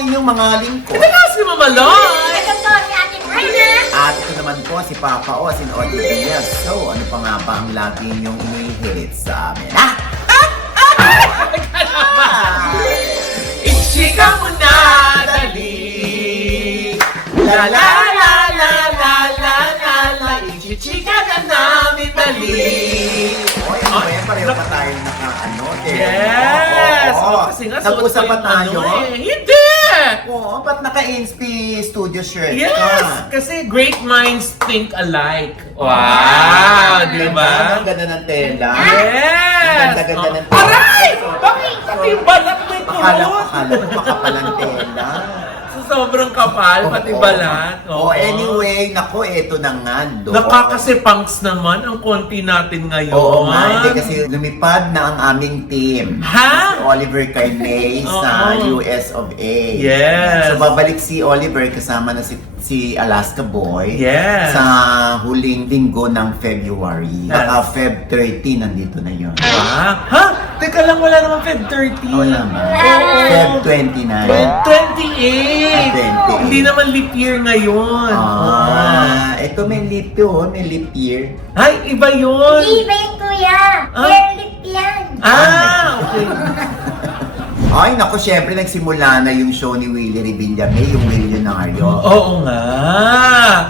ang inyong mga lingkod. Ito nga si Mama Loy! Ito po si Ate Hana. At ito naman po si Papa O, si Odi Diaz. So, ano pa nga ba ang lagi inyong inihirit sa amin? Ichika mo na, dali! La la la la la la la la Ichichika na namin, dali! Oy, pareho pa tayo naka-ano. Yes! Oo. Kasi nga, Nag-usap pa tayo. Hindi! Oo, ba't naka-INSP studio shirt Yes! ka? Kasi great minds think alike. Wow! Di ba? Ang ganda ng tela. Yes! Ang ganda ng tela. Aray! Bakit? Pati balat may Akala kulot. mo makapalang tela. So, sobrang kapal, pati balat. Oh, anyway, nako, eto na nga. Nakakasipangs naman ang konti natin ngayon. Oo nga, hindi kasi lumipad na ang aming team. Ha? Si Oliver Carney sa Oo. US of A. Yes. So babalik si Oliver kasama na si Alaska Boy Yes. sa huling linggo ng February. Yes. Baka Feb 30 nandito na yun. Ha? Teka lang, wala naman Feb 30. Wala ba? Oo. Feb 29. 28. 28. Hindi naman leap year ngayon. Ito may leap yun, may leap year. Ay, iba yun. Hindi ba yan, kuya? Ah? Hairlip yan. Okay. Ay, naku, syempre nagsimula na yung show ni Willie Revillame, yung Millionario. Oo nga.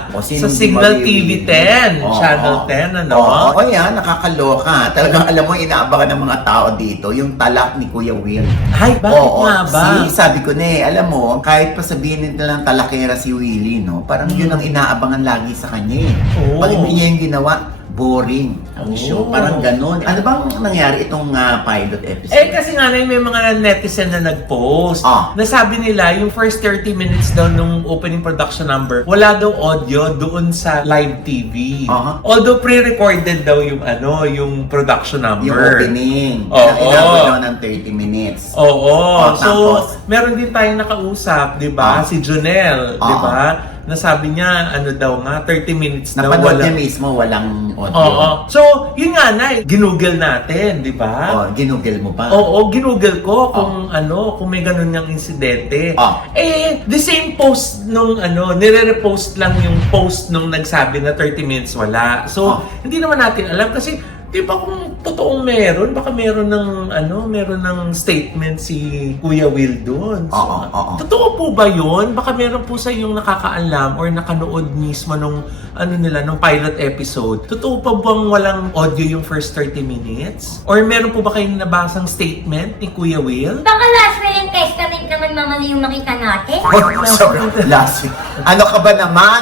O, Sa sinong Signal di TV mabibili? 10, Oo. Channel 10, ano? Oo, yan, nakakaloka. Talagang alam mo, inaabangan ng mga tao dito, yung talak ni Kuya Will. Ay, bakit nga ba? Sabi ko na alam mo, kahit pa sabihin nila ng talakera si Willie, no, parang yun ang inaabangan lagi sa kanya eh. Oo. Pag hindi niya yung ginawa, boring ang Oo. show. Parang ganun. Ano bang nangyari itong pilot episode? Eh kasi nga may mga netizen na nag-post. Ah. Nasabi nila yung first 30 minutes daw nung opening production number, wala daw audio doon sa live TV. Aha. Although pre-recorded daw yung yung production number. Yung opening. Oo. Na inabot daw ng 30 minutes. Oo. Oh, So, tapos? meron din tayong nakausap, 'di ba? Ah. Si Jonel, 'di Ah. ba? Nasabi niya daw nga 30 minutes daw Napanood wala. niya mismo, walang audio. Oo. So, yun nga na, ginugel natin, 'di ba? Oh, ginugel mo pa? Oo, ginugel ko kung kung may ganun niyang insidente. Ah. Eh, the same post nung nire-repost lang yung post nung nagsabi na 30 minutes wala. So, hindi naman natin alam kasi di ba kung totoong meron, baka meron ng statement si Kuya Will doon. So, Oo. totoo po ba yun? Baka meron po sa yung nakakaalam or nakanood mismo nung nung pilot episode. Totoo pa bang walang audio yung first 30 minutes? Or meron po ba kayong nabasang statement ni Kuya Will? Baka last will and testament naman mamali yung makita natin. Oh, sorry. Last week. Ano ka ba naman?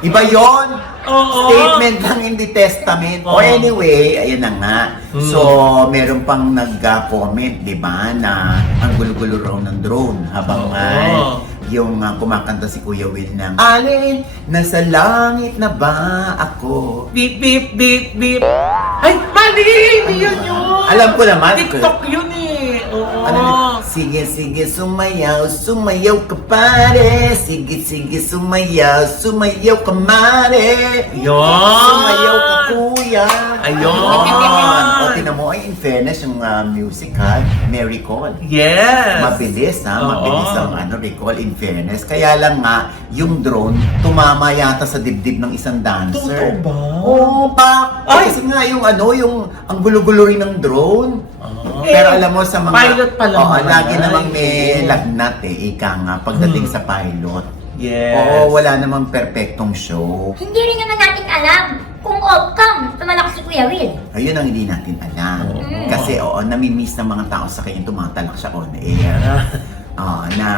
Iba yon. Oo. Statement lang, hindi testament. Oo. O anyway, ayun na nga. So, meron pang nag-comment, di ba, na ang gulo-gulo raw ng drone habang Oo. yung kumakanta si Kuya Will ng Alin, nasa langit na ba ako? Beep, beep, beep, beep. Ay, mali! Hindi yun yun! Alam ko naman. TikTok yun eh. Oo. Ano na? Sige, sige, sumayaw, sumayaw ka pare. Sige, sige, sumayaw, sumayaw ka mare. Yun! Sumayaw ka kuya. Ayun! O, tinan mo, ay in fairness, yung music ha, may recall. Yes! Mabilis ha, Oo. mabilis ang recall in fairness. Kaya lang nga, yung drone, tumama yata sa dibdib ng isang dancer. Totoo ba? Oo, pa. Ay! Kasi nga yung yung ang gulo-gulo rin ng drone. Pero alam mo sa mga pilot pa lang Oo, naman lagi yan. namang may lagnat ika nga pagdating sa pilot. Yes. Oo, wala namang perpektong show. Hindi rin naman natin alam kung off-cam tumalakas si Kuya Will. Ayun ang hindi natin alam. Oo. Kasi namimiss ng mga tao sa kanya tumatalak siya on air. Na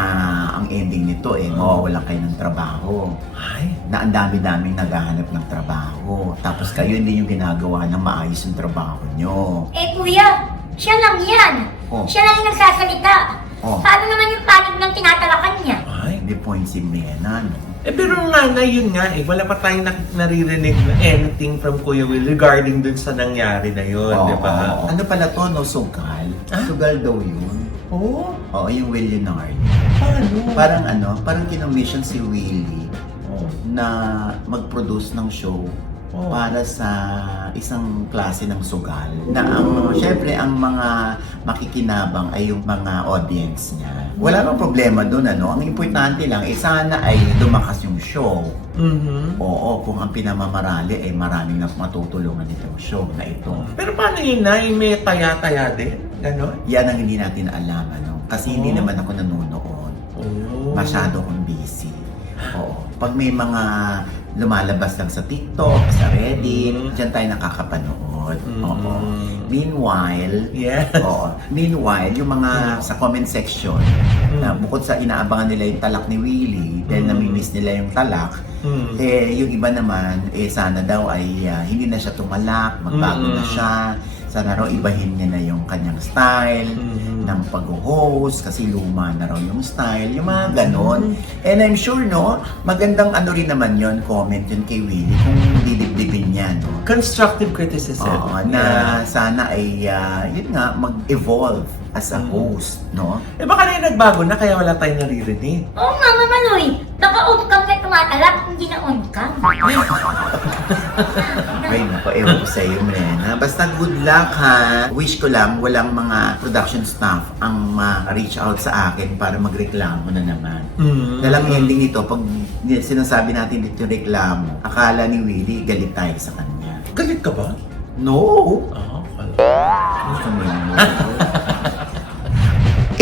ang ending nito mawawalan kayo ng trabaho. Ay. Na ang dami-daming naghahanap ng trabaho. Tapos kayo hindi yung ginagawa ng maayos yung trabaho nyo. Eh kuya, siya lang yan. Oh. Siya lang yung nagsasalita. Oh. Paano naman yung panig ng tinatalakan niya? Ay. Hindi point si Mena, no? Pero nga na yun nga wala pa tayong naririnig na anything from Kuya Will regarding dun sa nangyari na yun, Oo, di ba? oo. Ano pala to, no? Sugal? Ah? Sugal daw yun. Oo. Oo, yung Willionaire. Paano? Parang kinommission si Willie Oo. na mag-produce ng show para sa isang klase ng sugal na syempre ang mga makikinabang ay yung mga audience niya. Wala nang problema doon, ano? Ang importante lang, sana ay lumakas yung show. Oo, kung ang pinamamarali ay maraming na matutulungan nitong show na ito. Pero paano yun, Nay? May taya-taya din? Ganon? Yan ang hindi natin alam, ano? Kasi hindi naman ako nanonood. Masyado akong busy. Oo. Pag may mga lumalabas lang sa TikTok, sa Reddit, dyan tayo nakakapanood. Oo. Meanwhile, Meanwhile, yung mga sa comment section, na bukod sa inaabangan nila yung talak ni Willie, dahil namimiss nila yung talak, yung iba naman, sana daw ay hindi na siya tumalak, magbago na siya. Sana raw ibahin niya na yung kanyang style ng pag-host kasi luma na raw yung style, yung mga ganon. And I'm sure, no, magandang ano rin naman yon, comment yun kay Willie kung didibdibin niya, no. Constructive criticism. Oo, na sana ay, yun nga, mag-evolve as a host, no? Eh baka na yung nagbago na kaya wala tayong naririnig. Oo nga, Mama Noy. Naka-on-cam ka tumatalak, hindi na on-cam. Ay, naku, ewan ko sa'yo, Mrena. Basta good luck, ha. Wish ko lang walang mga production staff ang ma-reach out sa akin para magreklamo na naman. Dalang ending nito, pag sinasabi natin dito yung reklamo, akala ni Willie, galit tayo sa kanya. Galit ka ba? No! Wala.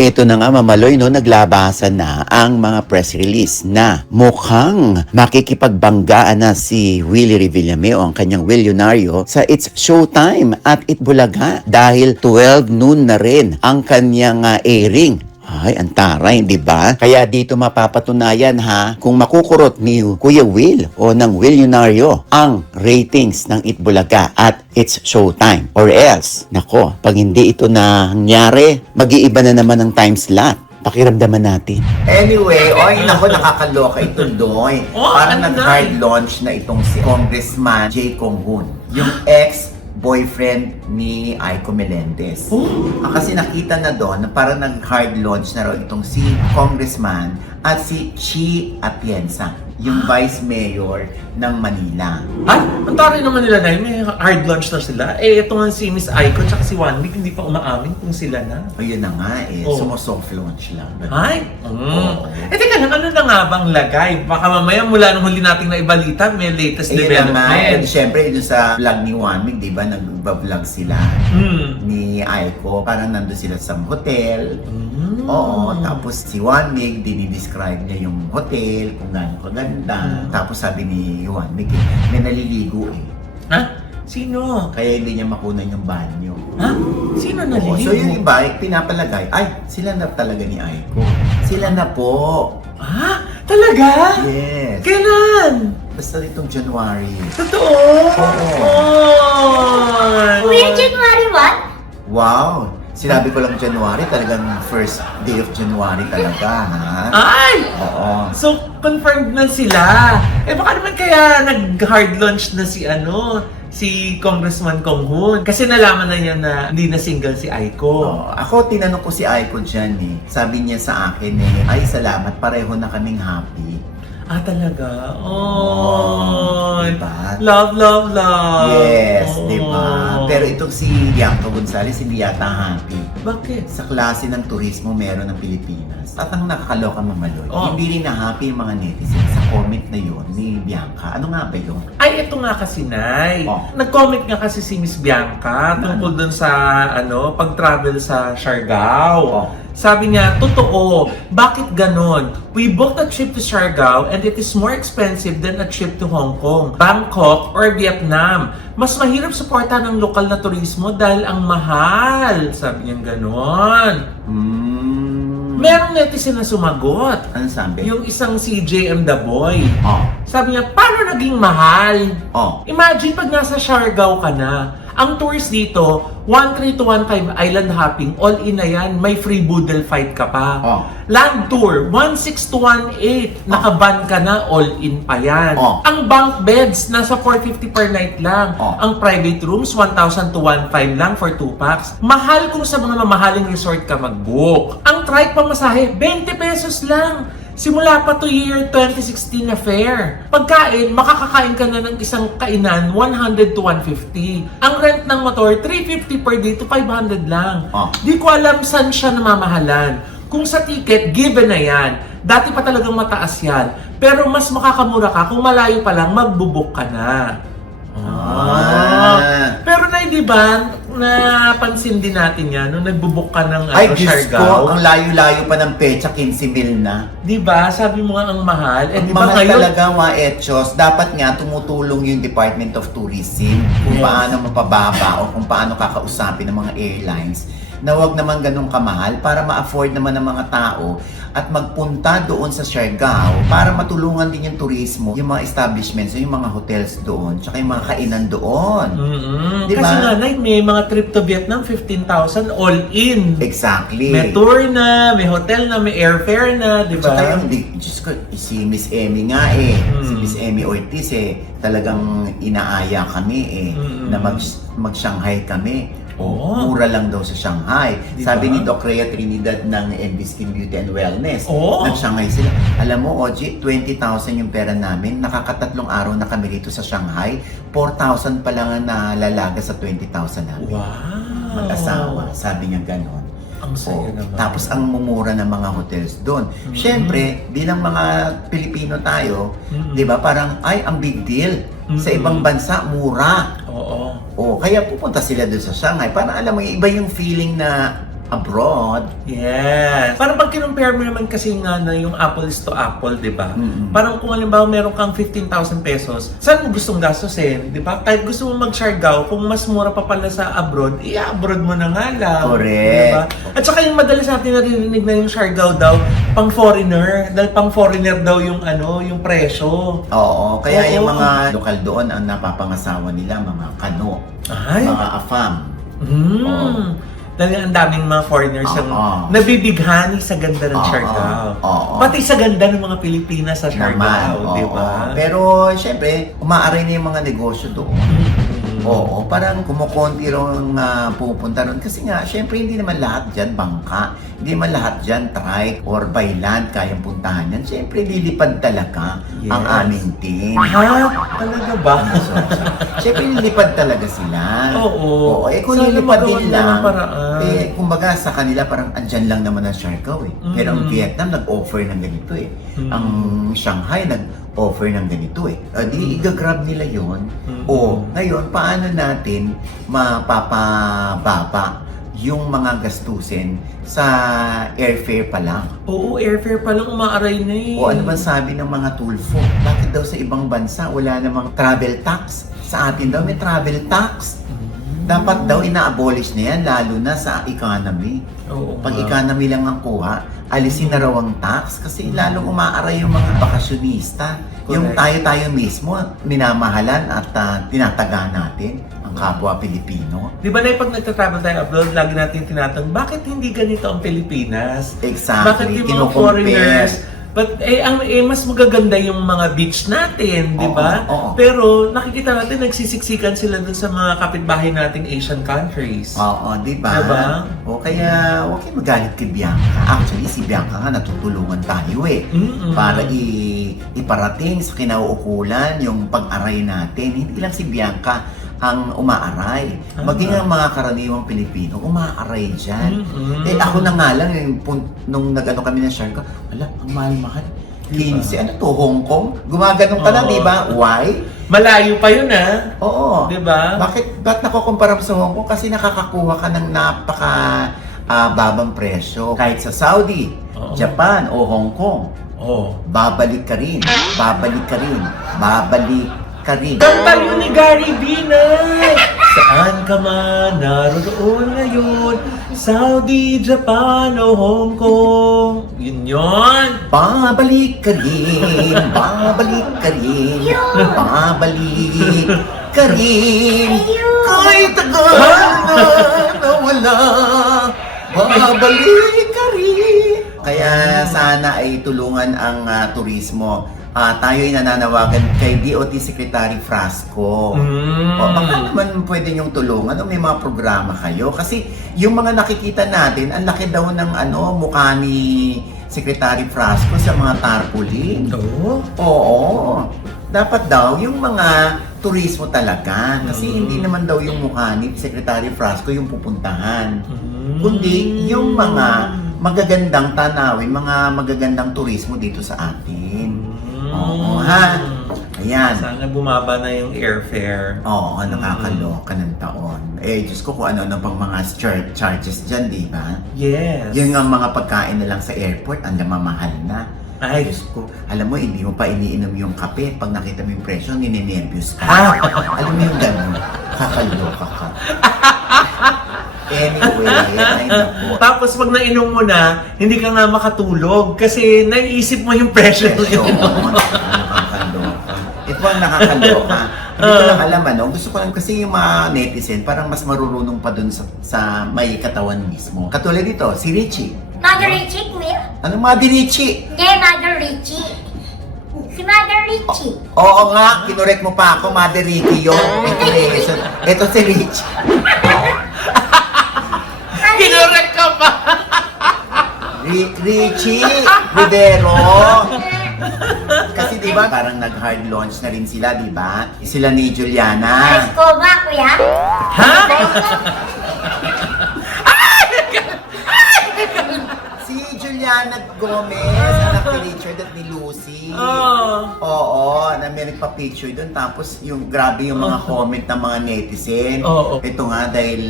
Ito na nga Mamaloy, no, naglabasan na ang mga press release na mukhang makikipagbanggaan na si Willie Revillame o ang kanyang Willionario sa It's Showtime at Itbulaga dahil 12 noon na rin ang kanyang airing. Ay, ang taray, di ba? Kaya dito mapapatunayan ha, kung makukurot ni Kuya Will o ng Willionario ang ratings ng Itbulaga at It's Showtime. Or else, nako, pag hindi ito nangyari, mag-iiba na naman ang time slot. Pakiramdaman natin. Anyway, naku, nakakaloka ito, Doy. Parang ano nag-hard launch na itong si Congressman Jay Cong-hun, yung ex-boyfriend ni Aiko Melendez. Kasi nakita na doon na parang nag-hard launch na raw itong si Congressman at si Chi Atienza, yung Vice Mayor ng Manila. Ay, ang taray naman nila na may hard launch na sila. Eh, ito nga si Miss Aiko at si One Week, hindi pa umaamin kung sila na. Ayun na nga sumo-soft launch lang. Ay? Eh, teka lang, ano na nga bang lagay? Baka mamaya mula nung huli nating naibalita, may latest development. Siyempre, dun sa vlog ni One Week, di ba, nag-vlog sila ni Aiko. Parang nandun sila sa hotel. Oo, tapos si One Week, dinidescribe niya yung hotel, kung gaano kaganda. Tapos sabi ni One Week, may naliligo eh. Ha? Sino? Kaya hindi niya makunan yung banyo. Ha? Sino Oo, naliligo? so yung iba, pinapalagay, ay, sila na talaga ni Aiko. Sila na po. Ha? Talaga? Yes. Kailan? Basta itong January. Totoo? Kuya, January 1? Wow! Sinabi ko lang January, talagang first day of January talaga, ha? Ay! Oo. So, confirmed na sila. Eh, baka naman kaya nag-hard launch na si Congressman Cong-hun. Kasi nalaman na niya na hindi na single si Aiko. Ako, tinanong ko si Aiko dyan eh. Sabi niya sa akin eh, ay salamat, pareho na kaming happy. Ah, talaga? Oh, diba? Love, love, love. Yes, Oh. diba? Pero itong si Bianca Gonzalez, hindi yata happy. Bakit? Sa klase ng turismo meron ng Pilipinas. At ang nakakaloka Mamaloy, Oh. hindi rin na happy yung mga netizens sa comment na yun ni Bianca. Ano nga ba yun? Ay, ito nga kasi, Nay. Oh. Nag-comment nga kasi si Miss Bianca tungkol dun sa, pag-travel sa Siargao. Oh. Sabi niya, totoo, bakit ganon? We booked a trip to Siargao and it is more expensive than a trip to Hong Kong, Bangkok, or Vietnam. Mas mahirap suportahan ng lokal na turismo dahil ang mahal. Sabi niya ganon. Merong netizen na sumagot. Ano sabi? Yung isang si JM The Boy. Oh. Sabi niya, paano naging mahal? Oh. Imagine pag nasa Siargao ka na, ang tours dito, 1-3 to 1-5 island hopping, all in na yan, may free boodle fight ka pa. Oh. Land tour, 1-6 to 1-8, nakaban ka na, all in pa yan. Oh. Ang bunk beds, nasa 450 per night lang. Oh. Ang private rooms, 1,000 to 1,500 lang for 2 packs. Mahal kung sa mga mamahaling resort ka mag-book. Ang trike pamasahe, 20 pesos lang. Simula pa to year 2016 na fair. Pagkain, makakakain ka na ng isang kainan, 100 to 150. Ang rent ng motor, 350 per day to 500 lang. Oh. Di ko alam saan siya namamahalan. Kung sa ticket, given na yan. Dati pa talagang mataas yan. Pero mas makakamura ka kung malayo pa lang, magbubuk ka na. Pero na, di ba, napansin din natin yan nung nagbubuk ka ng Ay, Diyos ko, Siargao. ang layo-layo pa ng pecha, 15,000 na. Di ba? Sabi mo nga ang mahal. Eh, Ang di ba mahal ngayon? talaga, mga etchos. Dapat nga tumutulong yung Department of Tourism kung Yes. paano mapababa o kung paano kakausapin ng mga airlines na wag naman ganun kamahal para ma-afford naman ng mga tao at magpunta doon sa Siargao para matulungan din yung turismo, yung mga establishments, yung mga hotels doon, tsaka yung mga kainan doon. Di Kasi ba? nga, Nay, may mga trip to Vietnam, 15,000 all in. Exactly. May tour na, may hotel na, may airfare na, di ba? Tsaka yung, Diyos ko, si Miss Emmy nga si Miss Emmy Ortiz talagang inaaya kami na mag-Shanghai kami. Oo. Mura lang daw sa Shanghai. Di Sabi ba? ni Doc Rhea Trinidad ng MD Skin Beauty and Wellness. Oo. Nag-Shanghai sila. Alam mo, Oji, 20,000 yung pera namin. Nakakatatlong araw na kami rito sa Shanghai. 4,000 pa lang ang nalalaga sa 20,000 namin. Wow. Mag-asawa. Sabi niya ganon. Ang saya naman. Tapos ang mumura ng mga hotels doon. Siyempre, bilang mga Pilipino tayo, 'di ba? Parang ay ang big deal. Sa ibang bansa mura. Oo. Kaya pupunta sila doon sa Shanghai. Parang alam mo, iba yung feeling na abroad. Yes. Parang pag kinumpare mo naman kasi nga na yung apples to apple, di ba? Parang kung halimbawa meron kang 15,000 pesos, saan mo gustong gastusin? Di ba? Kahit gusto mo mag-Siargao, kung mas mura pa pala sa abroad, i-abroad mo na nga lang. Correct. Diba? At saka yung madalas natin narinig na yung Siargao daw, pang foreigner. Dahil pang foreigner daw yung yung presyo. Oo, kaya Oo. yung mga lokal doon, ang napapangasawa nila, mga kano, Ay. mga afam. Dahil ang daming mga foreigners ang Oo. nabibighani sa ganda ng Oo. Siargao. Oo. Pati sa ganda ng mga Pilipinas sa Naman, Siargao, di ba? oo. Pero, syempre, umaaray na yung mga negosyo doon. Oo, parang kumukonti raw ang pupunta ron. Kasi nga, syempre, hindi naman lahat dyan bangka. Hindi naman lahat dyan trike or by land kayang puntahan yan. Syempre, lilipad talaga ang Yes. aming team. Ha? Talaga ba? Syempre, lilipad talaga sila. Oo. Kung Sana lilipad magawan din nila lang, ng paraan. kumbaga sa kanila parang andyan lang naman ang Siargao Pero ang Vietnam nag-offer ng ganito Ang Shanghai nag-offer ng ganito Di igagrab nila yon. Ngayon, paano natin mapapababa yung mga gastusin sa airfare pa lang? Oo, airfare pa lang umaaray na eh. Ano ba sabi ng mga tulfo? Bakit daw sa ibang bansa wala namang travel tax? Sa atin daw may travel tax. Dapat daw ina-abolish na yan, lalo na sa economy. Oo, Pag nga. economy lang ang kuha, alisin na raw ang tax kasi lalong umaaray yung mga bakasyonista. Yung Correct. tayo mismo, minamahalan at tinataga natin ang kapwa Pilipino. Di ba na pag nagta-travel tayo abroad, lagi natin tinatanong, bakit hindi ganito ang Pilipinas? Exactly. Bakit yung mga Kino-compare. foreigners? But mas magaganda yung mga beach natin, di ba? Oo. Pero nakikita natin nagsisiksikan sila dun sa mga kapitbahay nating Asian countries. Oo, di ba? Diba? Kaya huwag kayo magalit kay Bianca. Actually, si Bianca nga natutulungan tayo para iparating sa kinauukulan yung pag-aray natin. Hindi lang si Bianca ang umaaray. Maging ang mga karaniwang Pilipino, umaaray dyan. Ako na nga lang, nung nag-ano kami ng Siargao, ang mahal-mahal. 15, ano to, Hong Kong? Gumaganong ka na, Oo. di ba? Why? Malayo pa yun Oo. Di ba? Ba't nakukumpara mo sa Hong Kong? Kasi nakakakuha ka ng babang presyo. Kahit sa Saudi, Oo. Japan, o Hong Kong, babalik ka rin. Babalik ka rin. Babalik ka rin. Kanta yun ni Gary Binay! Saan ka man naroon ngayon? Saudi, Japan, o Hong Kong? Yun yun! Babalik ka rin. Babalik ka rin. Babalik ka rin. Kahit tagal na nawala. Babalik ka rin. Kaya sana ay tulungan ang turismo. Tayo ay nananawagan kay DOT Secretary Frasco. Baka naman pwede niyong tulungan o may mga programa kayo. Kasi yung mga nakikita natin, ang laki daw ng mukha ni Secretary Frasco sa mga tarpaulin. Oo. Oo. Dapat daw yung mga turismo talaga. Kasi hindi naman daw yung mukha ni Secretary Frasco yung pupuntahan. Kundi yung mga magagandang tanawin, mga magagandang turismo dito sa atin. Oo, ha? Ayan. Sana bumaba na yung airfare. Oo, nakakaloka ng taon. Eh, Diyos ko kung ano-ano pang mga charges dyan, di ba? Yes. Yung nga mga pagkain na lang sa airport, ang mamahal na. Ay, Diyos ko. Alam mo, hindi mo pa iniinom yung kape. Pag nakita mo yung presyo, ninenervyos ka. Ha? Alam mo yung gano'n? Kakaloka ka. Anyway, ay naku. Tapos pag nainom mo na, hindi ka nga makatulog kasi naiisip mo yung pressure. Presyo, nakakaloka. Ito ang nakakaloka. Hindi ko lang alam, ano? Gusto ko lang kasi yung mga netizen, parang mas marurunong pa dun sa may katawan mismo. Katulad dito, si Richie. Mother Richie, kuya. Anong Mother Richie? Hindi, Mother Richie. Si Mother Richie. Oo nga, kinorek mo pa ako, Mother Ricky yun. Ito si Richie. Kinorek ka pa! Richie Rivero. Kasi di ba parang nag-hard launch na rin sila, di ba? Sila ni Juliana. Alas ko ba, kuya? Ha? Si Juliana Gomez, anak ni Richard at ni Lucy. Oh. Oo, na may nagpa-picture doon. Tapos yung grabe yung mga comment ng mga netizen. Oo. Ito nga dahil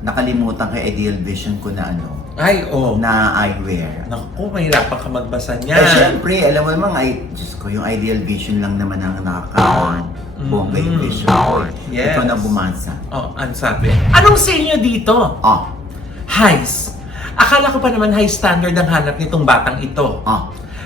nakalimutan kay Ideal Vision ko na ano, Ay, oh. na eyewear. Naku, mahirapan ka magbasa niya. Eh, syempre, alam mo naman, Diyos ko, yung Ideal Vision lang naman ang nakaka-bongga yung vision. Yes. Ito na bumasa. Oh, ano sabi? Anong say niyo dito? Oh, Highs. Akala ko pa naman high standard ang hanap nitong batang ito. oh,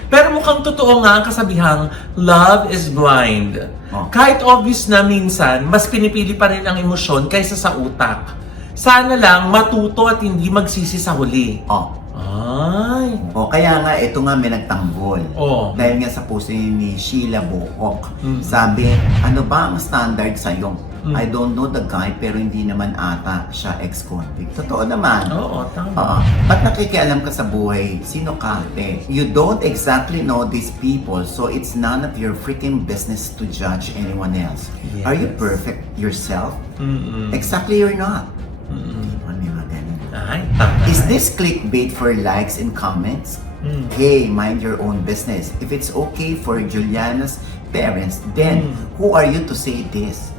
Pero mukhang totoo nga ang kasabihang, love is blind. Oh. Kahit obvious na minsan, mas pinipili pa rin ang emosyon kaysa sa utak. Sana lang matuto at hindi magsisi sa huli. oh. Ay. O kaya nga, ito nga may nagtanggol. Oh. Dahil nga sa post ni Sheila Book, Mm. sabi, ano ba ang standard sa'yo? Mm. I don't know the guy, pero hindi naman ata siya ex-convict. Totoo naman. Oo, tama. Oo. Ba't nakikialam ka sa buhay? Sino ka? You don't exactly know these people, so it's none of your freaking business to judge anyone else. Yes. Are you perfect yourself? Mm-mm. Exactly, you're not. Mm-mm. May mga ganun. Ay, tama. Is this clickbait for likes and comments? Mm. Hey, mind your own business. If it's okay for Juliana's parents, then who are you to say this?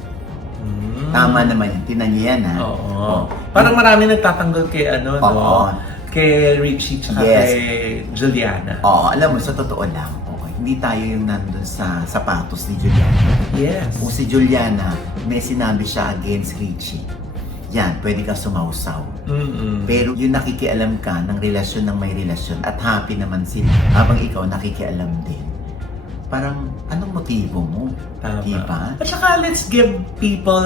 Mm. Tama naman yun. Tinan niyo yan, ha? Oo. Parang marami nagtatanggol kay ano, no? Oo. Kay Richie tsaka Yes. kay Juliana. Oo, alam mo, sa totoo lang, okay, hindi tayo yung nandun sa sapatos ni Juliana. Yes. Kung si Juliana, may sinabi siya against Richie, yan, pwede ka sumausaw. Mm-mm. Pero yung nakikialam ka ng relasyon ng may relasyon at happy naman sila, habang ikaw nakikialam din, parang anong motibo mo? Tama. Diba? At saka let's give people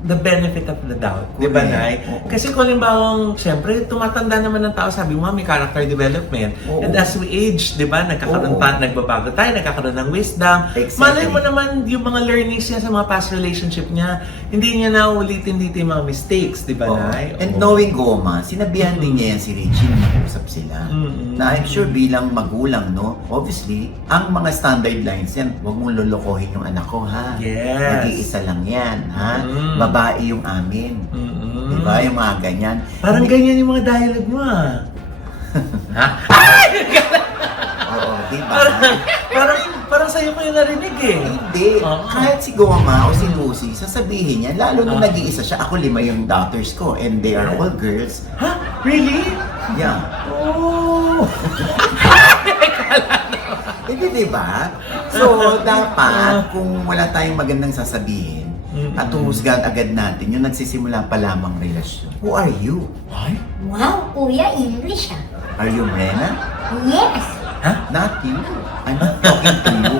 the benefit of the doubt. Di ba, Correct. Nay? Oo. Kasi kung halimbawa, siyempre, tumatanda naman ng tao, sabi mo, may character development. Oo. And as we age, di ba, nagkakaroon Oo. nagbabago tayo, nagkakaroon ng wisdom. Exactly. Malay mo naman yung mga learnings niya sa mga past relationship niya, hindi niya naulitin dito yung mga mistakes, di ba, Oo. Nay? And Oo. knowing Goma, sinabihan din niya yan si Richie na mag-usap sila. Mm-mm. Na I'm sure bilang magulang, no? Obviously, ang mga standard lines yan, huwag mong lolokohin yung anak ko, ha? Yes. Nag-iisa lang yan, ha? Mm. Babae yung amin. Mm-mm. Diba? Yung mga ganyan. Parang Hindi- ganyan yung mga dialogue mo, ah. Ha? Oo, diba? Parang sa'yo ko yung narinig eh. Hindi. Oo. Kahit si Goma o si Lucy, sasabihin niya, lalo nung nag-iisa siya, ako 5 yung daughters ko, and they are all girls. Ha? Really? Yeah. Oh! Hindi, diba? So, dapat, kung wala tayong magandang sasabihin, at huhusgahan agad natin yung nagsisimula pa lamang relasyon. Who are you? Ay? Wow, kuya, English ah. Are you Mena? Yes. Not you. I'm not talking to you.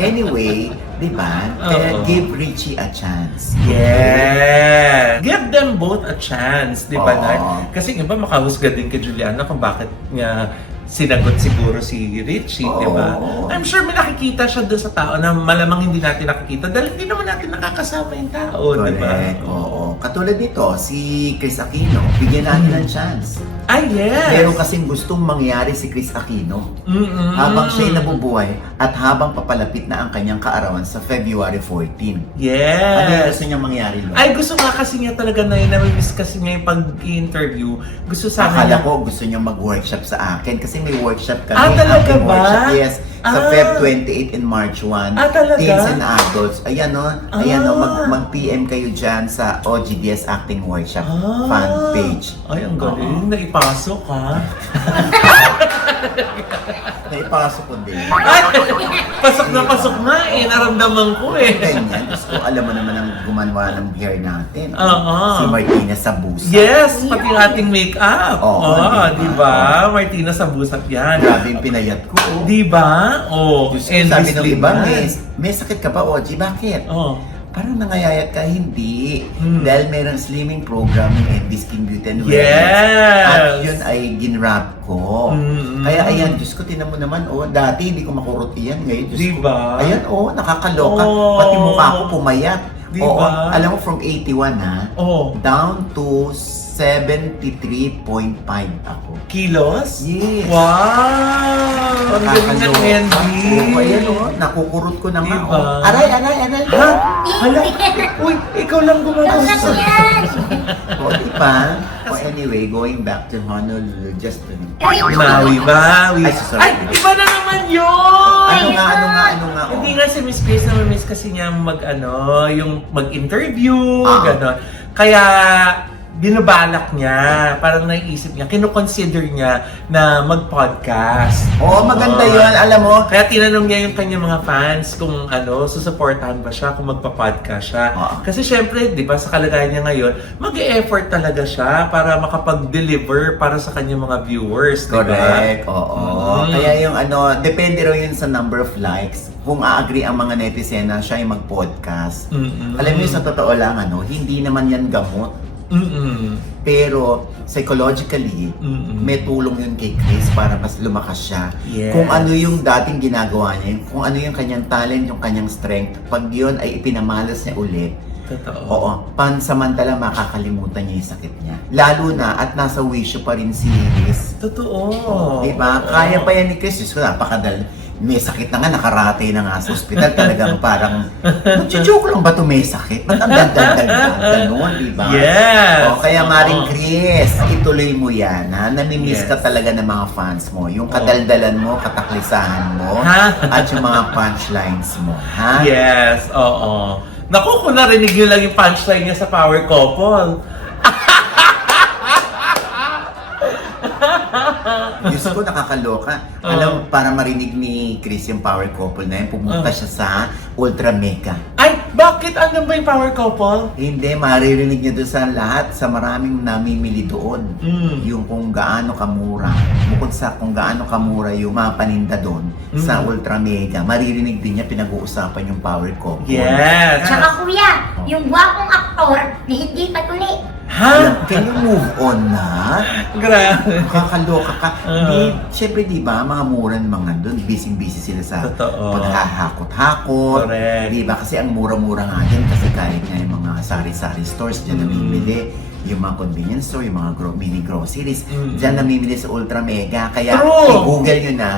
Anyway, di ba? Oo. Give Richie a chance. Yeah! Give them both a chance, di ba, Oo. Nay? Kasi iba makahusga din kay Juliana kung bakit niya sinagot siguro si Richie, di ba? Oo. I'm sure may nakikita siya doon sa tao na malamang hindi natin nakikita dahil hindi naman natin nakakasama yung tao, di ba? Correct. Oo. Katulad nito, si Chris Aquino, bigyan natin ng chance. Ay, yes! Meron kasing gustong mangyari si Chris Aquino. Mm-mm. Habang siya'y nabubuhay at habang papalapit na ang kanyang kaarawan sa February 14. Ano yung Yes! gusto niyang mangyari, Lo? Ay, gusto nga kasi niya talaga na nami-miss kasi niya yung pag-interview. Gusto sana Akala niya. ko gusto niyang mag-workshop sa akin kasi may workshop kami. Ah, talaga acting ba? Workshop, yes. Sa Ah. Feb 28 and March 1. Ah, talaga? Teens and adults. Ayan o. Ayan o. Ah. Mag-PM kayo dyan sa OGDS Acting Workshop fan page. Ay, ang galing. Naipasok, ha? Naipasok ko din. Ay, pasok na eh. Naramdaman ko eh. Ganyan. Diyos ko, alam mo naman ang gumanwa ng hair natin. Oo. Si Martina Sabusa. Yes, pati yung ating make-up. Oo, di ba? Martina Sabusat yan. Grabe yung pinayat ko. Di ba? Oh, Diyos ko, sabi ng iba, Slim may sakit ka ba, Oji? Bakit? yan. Oh. Parang nangayayat ka, hindi. Hmm. Dahil merong slimming program ng MB Skin Beauty and Wellness. Yes! At yun ay ginrap ko. Mm. Kaya ayan, Diyos ko, tinan mo naman, dati hindi ko makurot iyan. Ngayon, Diyos ko. Diba? Ayan, nakakaloka. Oh. Pati mukha ko pumayat. Diba? Oo, alam mo, from 81 Oh. down to 73.5 ako. Kilos? Yes. Wow! Ang galing ng Nakakaloka. Andy. Oo, ayan nakukurot ko na nga. Diba? Aray. Ha? Hala? Uy, ikaw lang gumagawa Bakit sa... yan? O, diba? O, anyway, going back to Honolulu, just to... Mawi. Ay, sorry. Ay, iba na naman yun! Ano nga? Hindi nga si Miss Grace na miss kasi niya yung mag-interview, Ah. gano'n. Kaya, binabalak niya, parang naiisip niya, kinoconsider niya na mag-podcast. Oo, maganda yun. Alam mo, Kaya tinanong niya yung kanyang mga fans kung susuportahan ba siya kung magpa-podcast siya. Oo. Kasi syempre, di ba, sa kalagayan niya ngayon, mag-e-effort talaga siya para makapag-deliver para sa kanyang mga viewers, di ba? correct. Oo. Mm. Kaya yung depende raw yun sa number of likes. Kung a-agree ang mga netizen na siya ay mag-podcast. Mm-mm. Alam mo sa totoo lang, hindi naman yan gamot. Mm-mm. Pero psychologically, Mm-mm. may tulong yun kay Chris para mas lumakas siya. Yes. Kung ano yung dating ginagawa niya, kung ano yung kanyang talent, yung kanyang strength, pag yun ay ipinamalas niya ulit, Totoo. oo, pansamantala makakalimutan niya yung sakit niya. Lalo na at nasa wisyo pa rin si Chris. Totoo. Diba? Kaya pa yan ni Chris. Diyos ko, napakadal. May sakit na nga, nakaratay na nga sa ospital. Talagang parang, joke lang ba ito may sakit? Ba't ang dagdag-dagdag? Ganun, diba? Yes. O, kaya Maring Oo. Chris, ituloy mo yan, ha? Namimiss Yes. ka talaga ng mga fans mo. Yung kadaldalan mo, kataklisahan mo, Ha? at yung mga punchlines mo, ha? Yes, oo. Naku, kung narinig nyo lang yung punchline niya sa Power Couple. Diyos ko, nakakaloka. Alam, para marinig ni Chris yung power couple na yun, pumunta siya sa Ultra Mega. Ay, bakit? Ano ba yung Power Couple? Hindi, maririnig niyo doon sa lahat, sa maraming namimili doon. Mm. Yung kung gaano kamura. Bukod sa kung gaano kamura yung mga paninda doon sa Ultra Mega, maririnig din niya pinag-uusapan yung power couple. Yes. Tsaka kuya, yung gwapong aktor na hindi patuli. Alam, Ha? can you move on na? Grabe. Kakaloka ka. Siyempre, di ba, mga muran mga doon, busy-busy sila sa Totoo. paghahakot-hakot. Correct. Di ba? Kasi ang mura-mura nga din kasi kahit nga yung mga sari-sari stores dyan namimili. Yung mga convenience store, yung mga mini groceries, dyan namimili sa Ultra Mega. Kaya True. i-google nyo na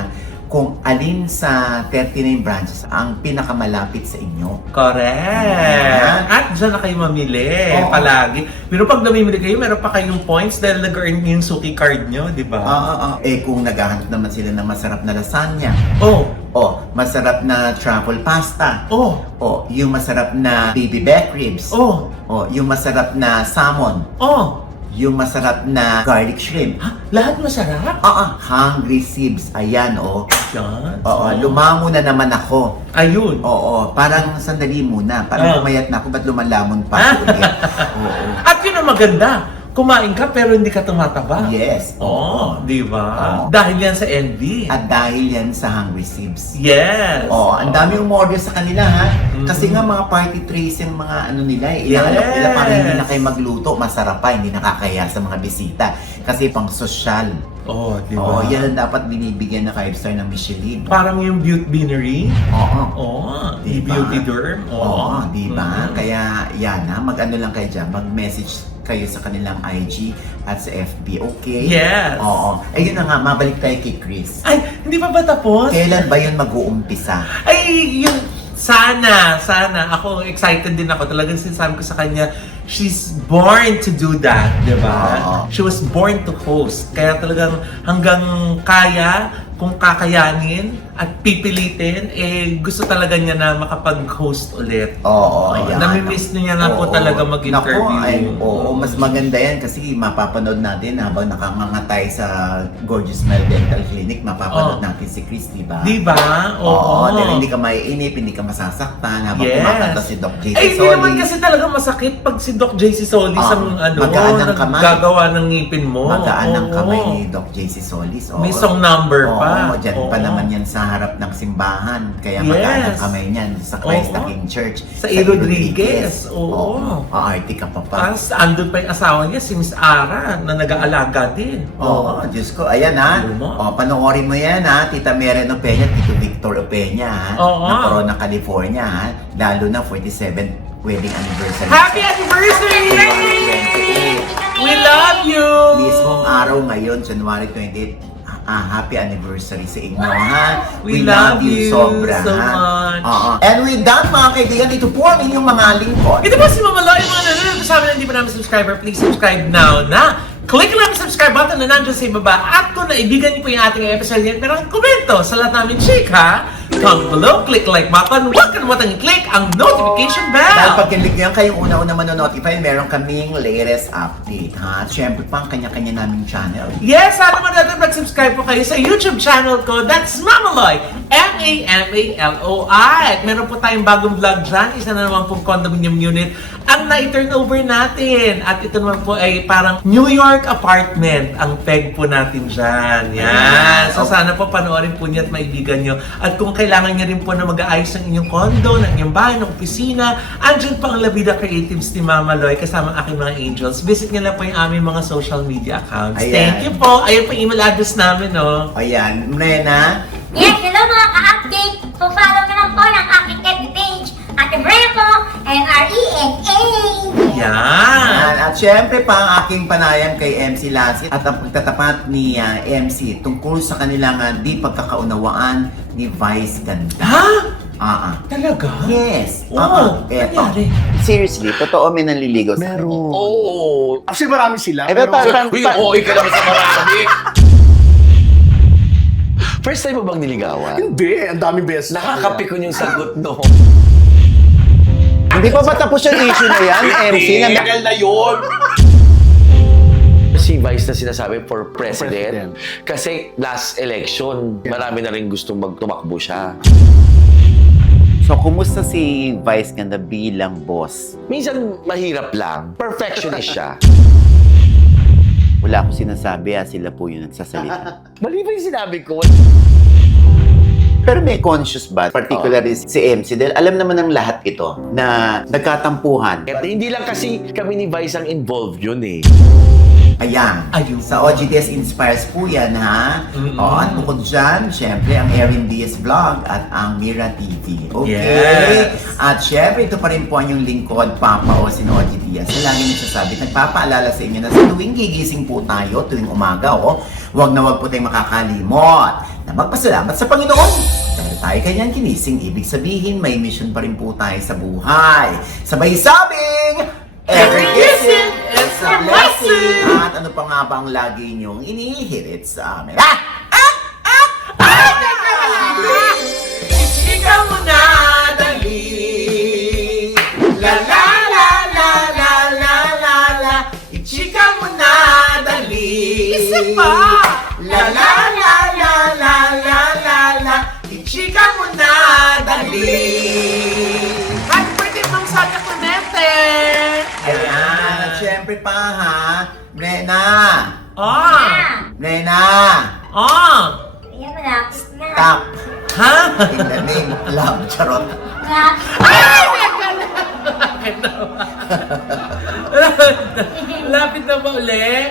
kung alin sa 39 branches ang pinakamalapit sa inyo. Correct. At dyan na kayo mamili Oo. palagi. Pero pag namimili kayo, meron pa kayong points dahil nag-earn yung Suki card nyo, di ba? Kung naghahanap naman sila ng masarap na lasagna, masarap na truffle pasta, yung masarap na baby back ribs, yung masarap na salmon, yung masarap na garlic shrimp. Lahat masarap. Hungry Sibs. Ayan, Yan. lumango na naman ako. Ayun. Parang sandali muna. Parang pumayat na ako, ba't lumalamon pa ako ulit? Oo. At yun ang maganda. Kumain ka pero hindi ka tumataba. Yes. Di ba? Oo. Dahil yan sa envy. At dahil yan sa Hungry Sibs. Yes. Ang dami umorder sa kanila, ha? Kasi nga mga party trays yung mga ano nila, inaalok nila para hindi na kayo magluto. Masarap pa, hindi nakakaya sa mga bisita. Kasi pang sosyal. Oh, di ba? Oo, yan ang dapat binibigyan na 5-star ng Michelin. Parang yung Beauty Beanery. Oo. Oo. Diba? Beauty Derm. Oo, di ba? Mhm. Kaya yan ha, mag-ano lang kayo dyan, mag-message kayo sa kanilang IG at sa FB, okay? Yes. Oo. Ayun na nga, mabalik tayo kay Chris. Ay, hindi pa ba tapos? Kailan ba yun mag-uumpisa? Ay, yun, sana. Ako, excited din ako. Talagang sinasabi ko sa kanya, she's born to do that, di ba? Oo. She was born to host. Kaya talagang hanggang kaya, kung kakayanin at pipilitin, gusto talaga niya na makapag-host ulit. Oo, ayan. Namimiss niya na po Oo. talaga mag-interview. Naku, oo, mas maganda yan kasi mapapanood natin habang nakangangatay sa Gorgeous Smile Dental Clinic, mapapanood Oo. natin si Chris, di ba? Di ba? Oo, dahil hindi ka maiinip, hindi ka masasaktan habang Yes. kumakanta si Doc JC Hindi naman Solis. kasi talaga masakit pag si Doc JC Solis ang magaan ang kamay. naggagawa ng ngipin mo. Magaan ang Oo. kamay ni Doc JC Solis. Oo. May song number pa. Oo, dyan pa Oo. naman yan sa harap ng simbahan. Kaya Yes. magaan ang kamay niyan sa Christ the Oo. King Church. Sa E. Rodriguez. Oo. Aarti ka pa pa. Tapos andun pa yung asawa niya, si Miss Ara, na nag-aalaga din. Oo, Diyos ko. Ayan ha. Ano mo? O, panoorin mo yan ha. Tita Meren Opeña, Tito Victor Opeña ha. Oo. Ng Corona, California ha. Lalo na 47th wedding anniversary. Happy anniversary! We love you! Mismong araw ngayon, January 28. Happy anniversary sa inyo, ha? We love you sobra, so ha? much. Oo. And with that, mga kaibigan, ito po ang inyong mga lingkod. Ito po si Mama Loy, mga nanonood sa amin na hindi pa namin subscriber, please subscribe now na click lang ang subscribe button na nandiyan sa ibaba. At kung naibigan niyo po yung ating episode yan, pero komento sa lahat namin chick, ha? Comment below, click like button, huwag kalimutan i-click ang notification Dahil bell. pag kinlik niyo yan, kayong una-una manonotify, meron kaming latest update, ha? At syempre pa, ang kanya-kanya naming channel. Yes, sana mo natin mag-subscribe po kayo sa YouTube channel ko. That's Mama Loy. M-A-M-A-L-O-I. At meron po tayong bagong vlog dyan. Isa na naman pong condominium unit ang na-turnover natin. At ito naman po ay parang New York apartment ang peg po natin dyan. Yan. So sana po panoorin po niya at maibigan nyo. At kung kailangan niya rin po na mag-aayos ng inyong condo, ng inyong bahay, ng opisina, andyan po ang La Vida Creatives ni Mama Loy kasama ang aking mga angels. Visit niyo lang po yung aming mga social media accounts. Ayan. Thank you po. Ayun po yung email address namin, no? Ayan, Mrena. Yes, hello mga ka-update! Follow na lang po ng aking FB page, Ate Brea po, M-R-E-N-A! Yan. Ayan. At syempre pa ang aking panayam kay MC Lassie at ang pagtatapat ni MC tungkol sa kanilang di pagkakaunawaan ni Vice Ganda. Ha? Talaga? Yes. Oo. Eto. Nangyari? Seriously, totoo may nanliligaw sa Meron. kanya. Oo. Actually, marami sila. Eh, pero Uy, okay ka naman sa marami. First time mo bang niligawan? Hindi, ang daming beses. Nakakapikon yung sagot, no? Hindi pa ba tapos yung issue na yan, MC? Na, Tagal na yun. Si Vice na sinasabi for president. President. Kasi last election, marami na rin gustong magtumakbo siya. so, kumusta si Vice Ganda bilang boss? Minsan mahirap lang. Perfectionist siya. Wala akong sinasabi, sila po yung nagsasalita. Mali ba yung sinabi ko? Pero may conscious ba? Particularly si MC, dahil alam naman ng lahat ito na nagkatampuhan. At hindi lang kasi kami ni Vice ang involved yun eh. Ayan. Ayun. Sa OGDS Inspires po yan, ha? Mm-mm. O, at bukod dyan, syempre, ang Erin Diaz Vlog at ang Mira TV. Okay? Yes. At syempre, ito pa rin po ang yung lingkod, Papa o sino OG Diaz. Na lagi nagsasabi, nagpapaalala sa inyo na sa tuwing gigising po tayo, tuwing umaga, wag na wag po tayong makakalimot na magpasalamat sa Panginoon. Dahil tayo kanyang kinising, ibig sabihin, may mission pa rin po tayo sa buhay. Sabay sabing, every gising is a blessing! At ano pa nga ba ang lagi niyong inihirit sa amin? Ichika mo na, dali! La la la la la la la la! Ichika mo na, dali! Isa pa! La la la la la la la la! Ichika mo na, dali! Happy birthday, Ma'am Sonia Clemente! Ayan, at syempre pa ha, Brena! Brena! Ayan, malapit na. Tap! Ha? In the name of love, charot! Lapit na ba uli?